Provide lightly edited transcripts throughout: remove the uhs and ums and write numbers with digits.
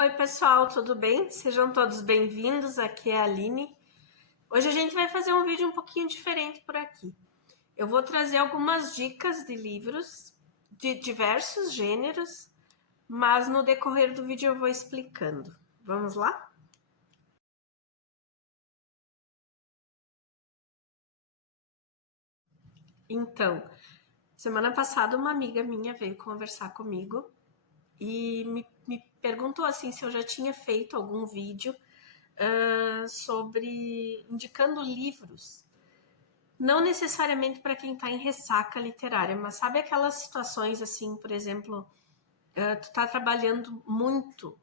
Oi, pessoal, tudo bem? Sejam todos bem-vindos. Aqui é a Aline. Hoje a gente vai fazer um vídeo um pouquinho diferente por aqui. Eu vou trazer algumas dicas de livros de diversos gêneros, mas no decorrer do vídeo eu vou explicando. Vamos lá? Então, semana passada uma amiga minha veio conversar comigo e me perguntou assim se eu já tinha feito algum vídeo sobre indicando livros. Não necessariamente para quem está em ressaca literária, mas sabe aquelas situações assim, por exemplo, tu tá trabalhando muito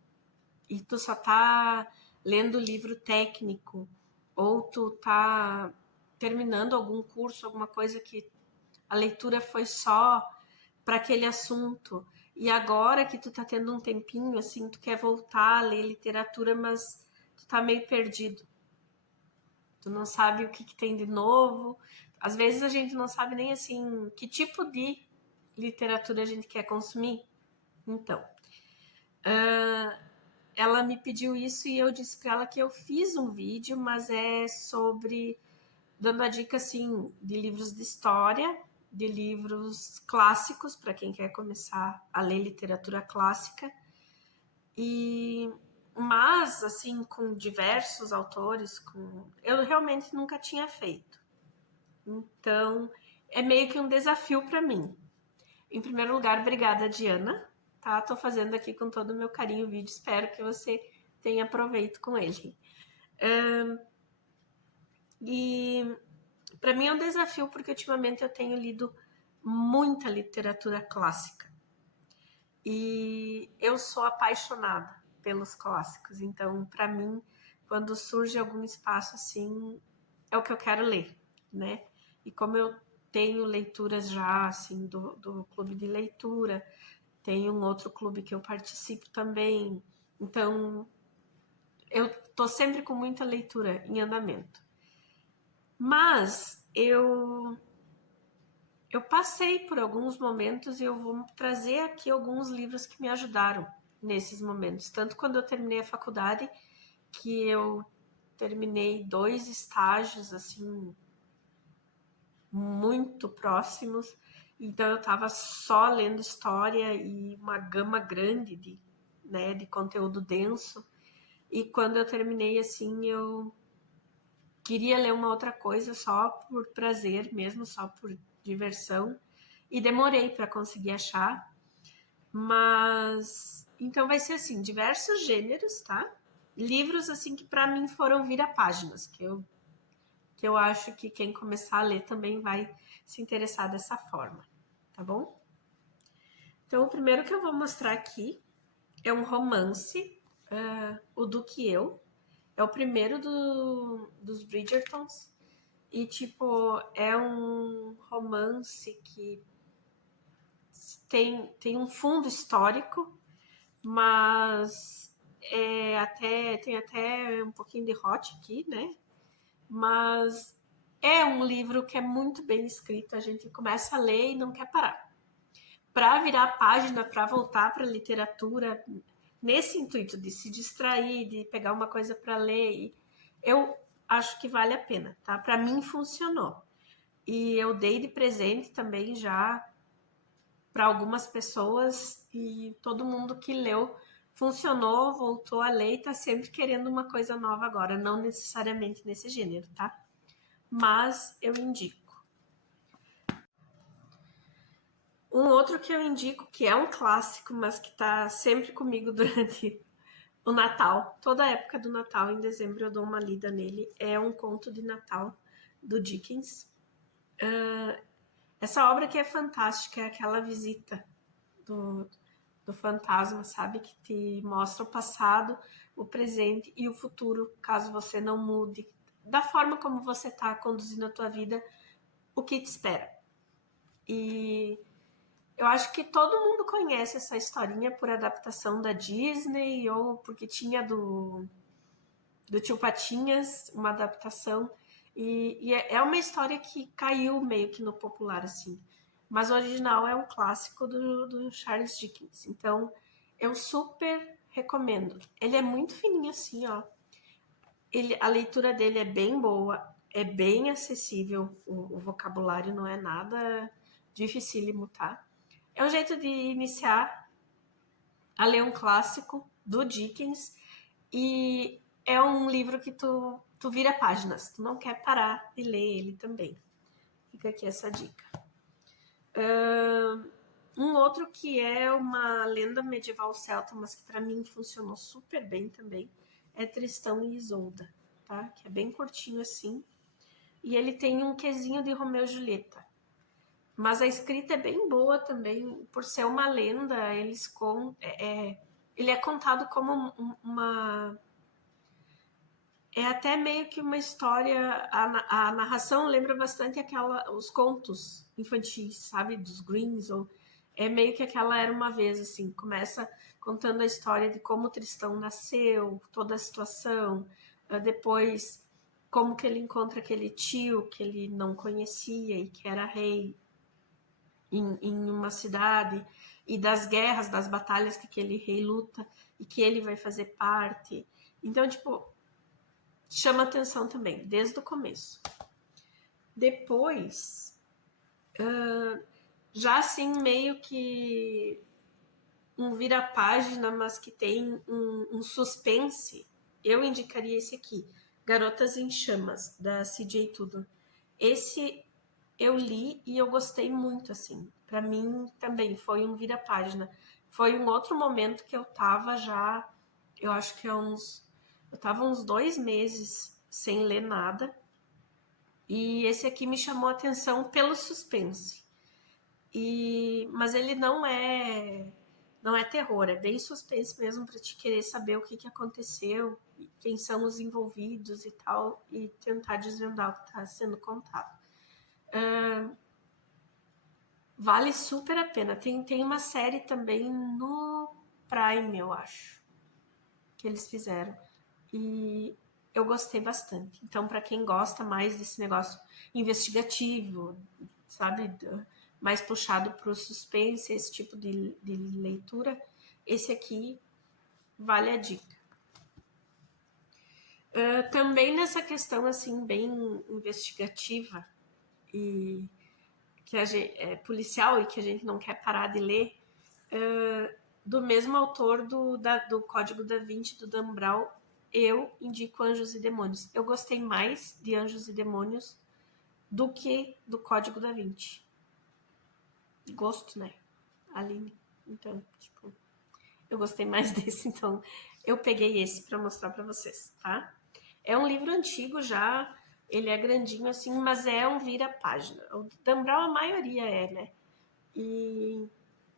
e tu só tá lendo livro técnico, ou tu tá terminando algum curso, alguma coisa que a leitura foi só para aquele assunto, e agora que tu tá tendo um tempinho, assim, tu quer voltar a ler literatura, mas tu tá meio perdido. Tu não sabe o que tem de novo. Às vezes a gente não sabe nem assim que tipo de literatura a gente quer consumir. Então, ela me pediu isso e eu disse para ela que eu fiz um vídeo, mas é sobre dando a dica assim de livros de história, de livros clássicos para quem quer começar a ler literatura clássica. E mas assim com diversos autores, eu realmente nunca tinha feito. Então, é meio que um desafio para mim. Em primeiro lugar, obrigada, Diana. Tá? Tô fazendo aqui com todo o meu carinho o vídeo. Espero que você tenha proveito com ele. E para mim é um desafio porque ultimamente eu tenho lido muita literatura clássica. E eu sou apaixonada pelos clássicos. Então, para mim, quando surge algum espaço assim, é o que eu quero ler, né? E como eu tenho leituras já, assim, do clube de leitura, tem um outro clube que eu participo também, então eu tô sempre com muita leitura em andamento. Mas eu passei por alguns momentos e eu vou trazer aqui alguns livros que me ajudaram nesses momentos. Tanto quando eu terminei a faculdade, que eu terminei 2 estágios, assim, muito próximos. Então eu estava só lendo história e uma gama grande de conteúdo denso. E quando eu terminei, assim, eu queria ler uma outra coisa só por prazer mesmo, só por diversão. E demorei para conseguir achar. Mas então vai ser assim, diversos gêneros, tá? Livros assim que para mim foram vira-páginas, que eu acho que quem começar a ler também vai se interessar dessa forma, tá bom? Então, o primeiro que eu vou mostrar aqui é um romance, O Do Que Eu. É o primeiro dos Bridgertons. E, tipo, é um romance que tem um fundo histórico, mas tem até um pouquinho de hot aqui, né? Mas é um livro que é muito bem escrito, a gente começa a ler e não quer parar. Para virar a página, para voltar para a literatura, nesse intuito de se distrair, de pegar uma coisa para ler, eu acho que vale a pena, tá? Para mim funcionou. E eu dei de presente também já para algumas pessoas e todo mundo que leu funcionou, voltou a ler e está sempre querendo uma coisa nova agora, não necessariamente nesse gênero, tá? Mas eu indico. Um outro que eu indico, que é um clássico, mas que está sempre comigo durante o Natal, toda a época do Natal, em dezembro eu dou uma lida nele, é Um Conto de Natal, do Dickens. Essa obra que é fantástica, é aquela visita do, do fantasma, sabe? Que te mostra o passado, o presente e o futuro, caso você não mude. Da forma como você está conduzindo a tua vida, o que te espera. E eu acho que todo mundo conhece essa historinha por adaptação da Disney ou porque tinha do Tio Patinhas, uma adaptação. E é uma história que caiu meio que no popular, assim. Mas o original é um clássico do Charles Dickens. Então, eu super recomendo. Ele é muito fininho assim, ó. A leitura dele é bem boa, é bem acessível, o vocabulário não é nada dificílimo, tá? É um jeito de iniciar a ler um clássico do Dickens e é um livro que tu vira páginas, tu não quer parar de ler ele também. Fica aqui essa dica. Um outro que é uma lenda medieval celta, mas que para mim funcionou super bem também, é Tristão e Isolda, tá? Que é bem curtinho assim. E ele tem um quesinho de Romeu e Julieta. Mas a escrita é bem boa também, por ser uma lenda, ele é contado como uma... É até meio que uma história, a narração lembra bastante os contos infantis, sabe, dos Greens, ou é meio que aquela Era Uma Vez, assim, começa contando a história de como Tristão nasceu, toda a situação, depois como que ele encontra aquele tio que ele não conhecia e que era rei em uma cidade, e das guerras, das batalhas que aquele rei luta e que ele vai fazer parte. Então, tipo, chama atenção também, desde o começo. Depois, já assim, meio que um vira-página, mas que tem um suspense, eu indicaria esse aqui, Garotas em Chamas, da C.J. Tudor. Esse eu li e eu gostei muito, assim. Para mim também foi um vira-página. Foi um outro momento que eu tava já, eu acho que eu tava uns 2 meses sem ler nada. E esse aqui me chamou a atenção pelo suspense. Mas ele não é terror, é bem suspense mesmo para te querer saber o que aconteceu, quem são os envolvidos e tal, e tentar desvendar o que está sendo contado. Vale super a pena. Tem uma série também no Prime, eu acho, que eles fizeram. E eu gostei bastante. Então, para quem gosta mais desse negócio investigativo, sabe, mais puxado para o suspense, esse tipo de leitura, esse aqui vale a dica. Também nessa questão assim bem investigativa e que é policial e que a gente não quer parar de ler, do mesmo autor do Código da Vinci, do Dan Brown, eu indico Anjos e Demônios. Eu gostei mais de Anjos e Demônios do que do Código da Vinci. Gosto, né? Aline. Então, tipo, eu gostei mais desse, então eu peguei esse para mostrar para vocês, tá? É um livro antigo já, ele é grandinho assim, mas é um vira-página. O Dan Brown a maioria é, né?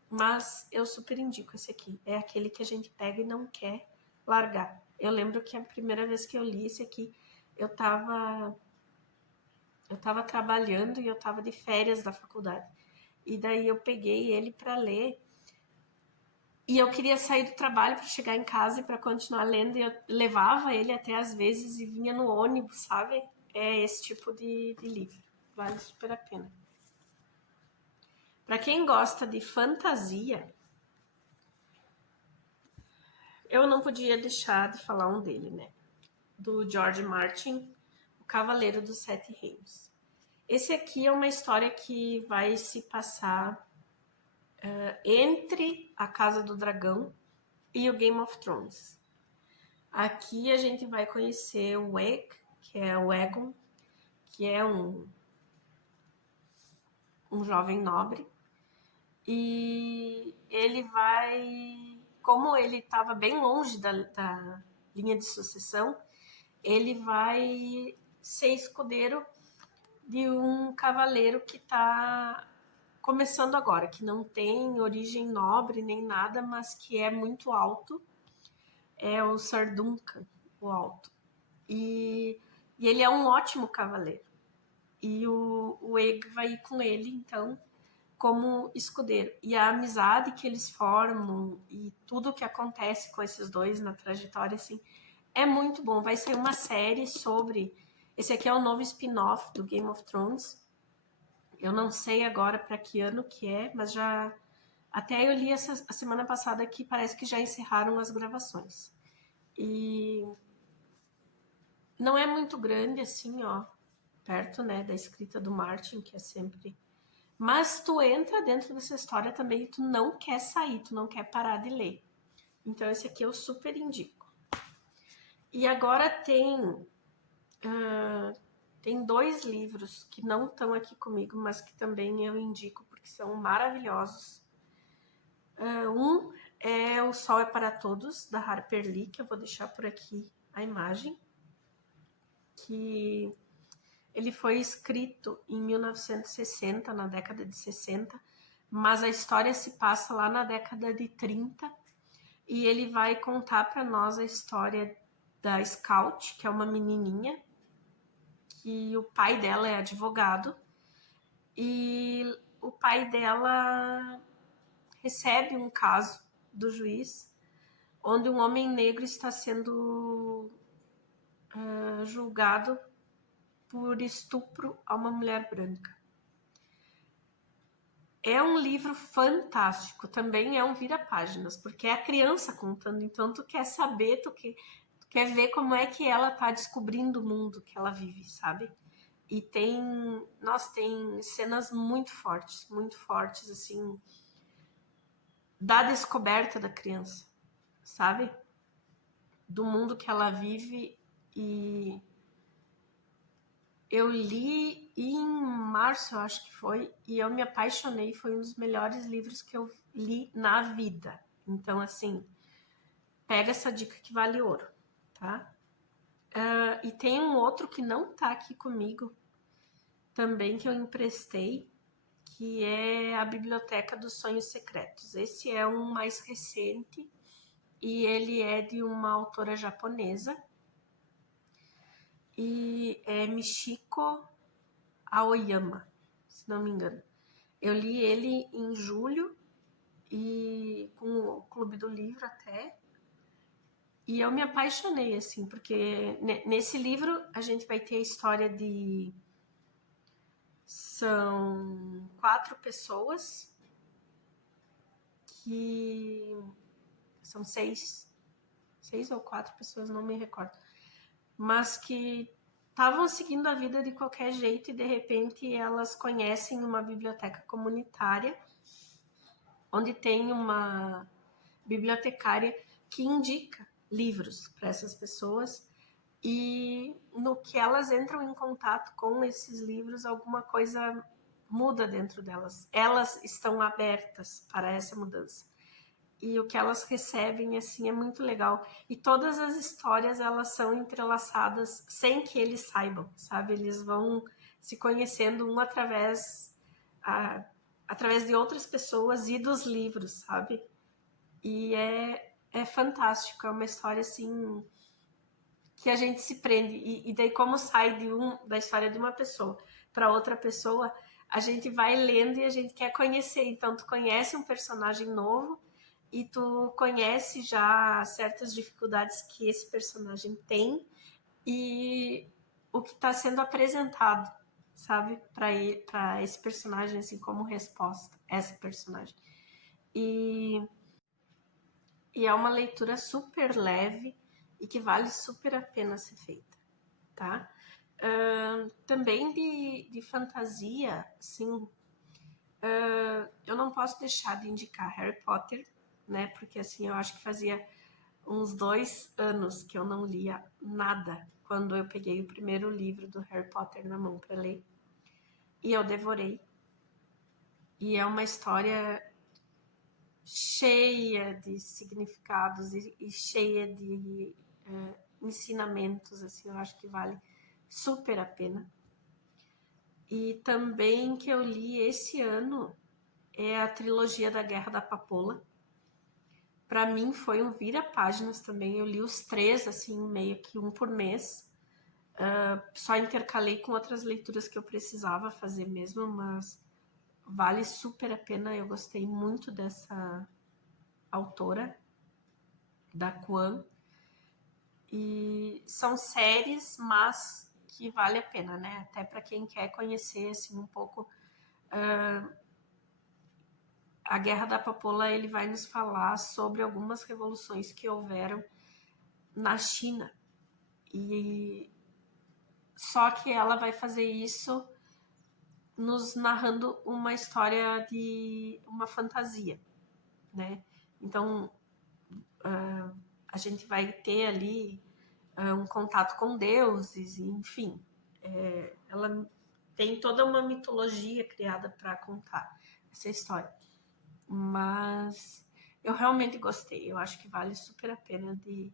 Mas eu super indico esse aqui. É aquele que a gente pega e não quer largar. Eu lembro que a primeira vez que eu li esse aqui, eu tava trabalhando e eu tava de férias da faculdade. E daí eu peguei ele para ler. E eu queria sair do trabalho para chegar em casa e para continuar lendo. E eu levava ele até às vezes e vinha no ônibus, sabe? É esse tipo de livro. Vale super a pena. Para quem gosta de fantasia, eu não podia deixar de falar um dele, né? Do George Martin, O Cavaleiro dos Sete Reinos. Esse aqui é uma história que vai se passar entre A Casa do Dragão e o Game of Thrones. Aqui a gente vai conhecer o Egg, que é o Aegon, que é um jovem nobre. E ele vai... Como ele estava bem longe da linha de sucessão, ele vai ser escudeiro de um cavaleiro que está começando agora, que não tem origem nobre nem nada, mas que é muito alto. É o Sir Duncan, o Alto. E ele é um ótimo cavaleiro. E o Egg vai ir com ele, então, como escudeiro. E a amizade que eles formam e tudo o que acontece com esses dois na trajetória, assim, é muito bom. Vai ser uma série sobre... Esse aqui é o novo spin-off do Game of Thrones. Eu não sei agora para que ano que é, mas já Até eu li a semana passada que parece que já encerraram as gravações. E não é muito grande assim, ó, perto, né, da escrita do Martin, que é sempre... Mas tu entra dentro dessa história também e tu não quer sair, tu não quer parar de ler. Então esse aqui eu super indico. E agora tem 2 livros que não estão aqui comigo, mas que também eu indico porque são maravilhosos. Um é O Sol é para Todos, da Harper Lee, que eu vou deixar por aqui a imagem, que ele foi escrito em 1960, na década de 60, mas a história se passa lá na década de 30, e ele vai contar para nós a história da Scout, que é uma menininha, que o pai dela é advogado, e o pai dela recebe um caso do juiz onde um homem negro está sendo julgado por estupro a uma mulher branca. É um livro fantástico, também é um vira-páginas, porque é a criança contando, então tu quer saber, tu quer ver como é que ela tá descobrindo o mundo que ela vive, sabe? E tem cenas muito fortes, assim, da descoberta da criança, sabe? Do mundo que ela vive. E eu li em março, eu acho que foi, e eu me apaixonei, foi um dos melhores livros que eu li na vida. Então, assim, pega essa dica que vale ouro, tá? E tem um outro que não tá aqui comigo, também que eu emprestei, que é A Biblioteca dos Sonhos Secretos. Esse é um mais recente e ele é de uma autora japonesa, e é Michiko Aoyama, se não me engano. Eu li ele em julho, e com o Clube do Livro até, e eu me apaixonei, assim, porque nesse livro a gente vai ter a história de... São 4 pessoas que... São 6 ou 4 pessoas, não me recordo, mas que estavam seguindo a vida de qualquer jeito e de repente elas conhecem uma biblioteca comunitária onde tem uma bibliotecária que indica livros para essas pessoas, e no que elas entram em contato com esses livros, alguma coisa muda dentro delas. Elas estão abertas para essa mudança. E o que elas recebem, assim, é muito legal. E todas as histórias, elas são entrelaçadas sem que eles saibam, sabe? Eles vão se conhecendo um através de outras pessoas e dos livros, sabe? E é fantástico, é uma história, assim, que a gente se prende. E daí, como sai da história de uma pessoa para outra pessoa, a gente vai lendo e a gente quer conhecer. Então, tu conhece um personagem novo, e tu conhece já certas dificuldades que esse personagem tem e o que está sendo apresentado, sabe, para esse personagem, assim, como resposta, essa personagem. E é uma leitura super leve e que vale super a pena ser feita, tá? Também de fantasia, assim, eu não posso deixar de indicar Harry Potter, né? Porque, assim, eu acho que fazia uns 2 anos que eu não lia nada quando eu peguei o primeiro livro do Harry Potter na mão para ler. E eu devorei. E é uma história cheia de significados e cheia de ensinamentos, assim, eu acho que vale super a pena. E também que eu li esse ano é a trilogia da Guerra da Papoula. Para mim foi um vira-páginas também. Eu li os 3, assim, meio que um por mês. Só intercalei com outras leituras que eu precisava fazer mesmo, mas vale super a pena. Eu gostei muito dessa autora, da Kwan. E são séries, mas que vale a pena, né? Até para quem quer conhecer, assim, um pouco a Guerra da Papoula, ele vai nos falar sobre algumas revoluções que houveram na China. E só que ela vai fazer isso nos narrando uma história de uma fantasia, né? Então, a gente vai ter ali um contato com deuses, enfim. Ela tem toda uma mitologia criada para contar essa história. Mas eu realmente gostei. Eu acho que vale super a pena de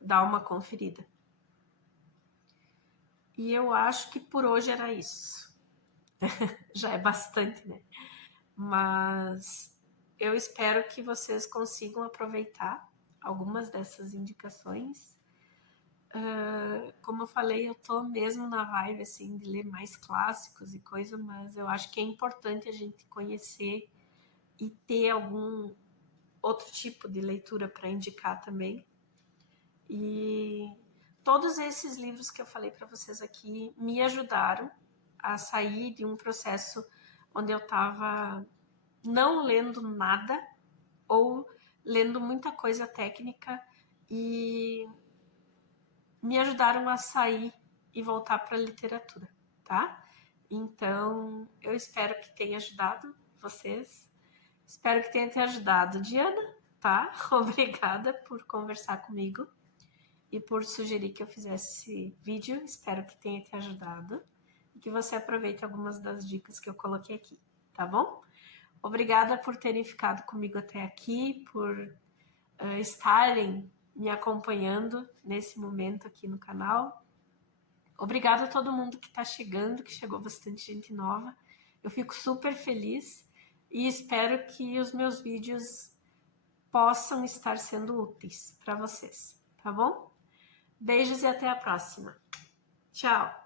dar uma conferida. E eu acho que por hoje era isso. Já é bastante, né? Mas eu espero que vocês consigam aproveitar algumas dessas indicações. Como eu falei, eu tô mesmo na vibe assim de ler mais clássicos e coisa, mas eu acho que é importante a gente conhecer e ter algum outro tipo de leitura para indicar também. E todos esses livros que eu falei para vocês aqui me ajudaram a sair de um processo onde eu estava não lendo nada ou lendo muita coisa técnica e me ajudaram a sair e voltar para a literatura, tá? Então, eu espero que tenha ajudado vocês. Espero que tenha te ajudado, Diana, tá? Obrigada por conversar comigo e por sugerir que eu fizesse esse vídeo. Espero que tenha te ajudado e que você aproveite algumas das dicas que eu coloquei aqui, tá bom? Obrigada por terem ficado comigo até aqui, por estarem me acompanhando nesse momento aqui no canal. Obrigada a todo mundo que está chegando, que chegou bastante gente nova. Eu fico super feliz e espero que os meus vídeos possam estar sendo úteis para vocês, tá bom? Beijos e até a próxima. Tchau!